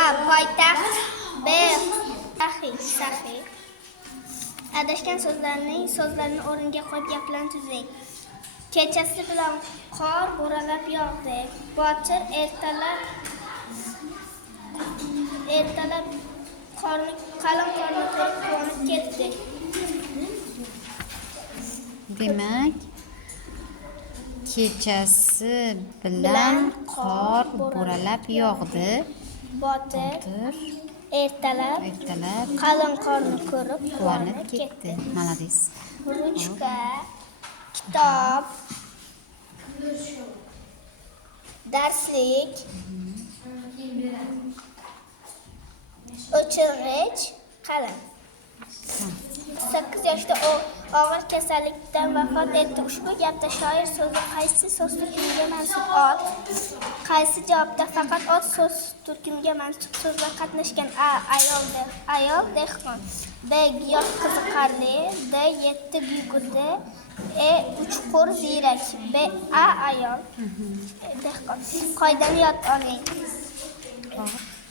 A. Poytaxt. B. Saxiy. Adashgan so'zlarni o'rniga qo'yib gaplarni tuzing. Kechasi bilan qor bo'ralab yog'di. Botir ertalab qalin qorni ko'rib quvonib ketdi. Demak, kechasi bilan qor bo'ralab yog'di. Botir ertalab qalin qorni ko'rib Quvonib ketdi. Malades. Ruchka, kitob, darslik, o'chirg'ich, qalam. 8 yoshda og'ir kasallikdan vafot etdi. Ushbu gapda shoir so'zi qaysi so'z turkumiga mansub? Ot. Qaysi javobda faqat ot so'z turkumiga mansub so'zlar qatnashgan? A. Ayol dehqon. B. Giyoh qiziqarli. D. Yetti buyguti. E. Uchqur ziyrak. B. A. Ayol dehqon. Qoidani yod oling.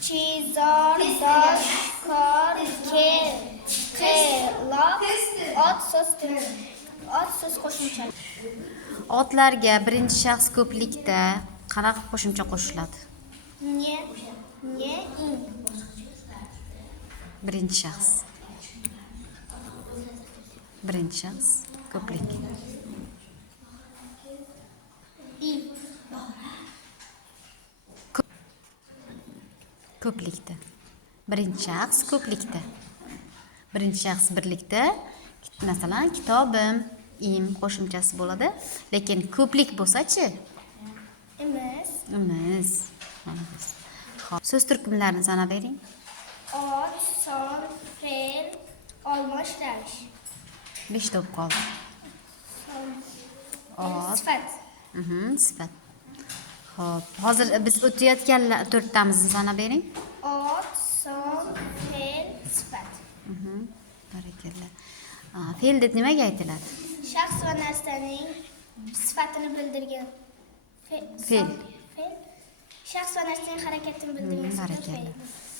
Chizor, dosh, kor, kel, qeloq, ot so'z qo'shimchasi. Otlarga birinchi shaxs ko'plikda qanaqa qo'shimcha qo'shiladi? Ne, in. Birinchi shaxs ko'plik. I. Ko'plikda. Birinchi shaxs ko'plikda. Birinchi shaxs birlikda, masalan, kitobim, im qo'shimchasi bo'ladi. Lekin ko'plik bo'lsa-chi? Emas. Xo'p, so'z turkumlarini sanab bering. Ot, son, fe'l, olma ishlash. 5 to'p qoldi. Ot. Sifat. Xo'p, hozir biz o'tayotganlar to'rttamizni sanab bering. Ot, son, fe'l, sifat. Barakalla. Fe'l deb nimaga aytiladi? Shaxs va narsaning sifatini bildirgan Fe'l. Shaxs va narsaning harakatini bildirgan so'z Barakalla. fe'l.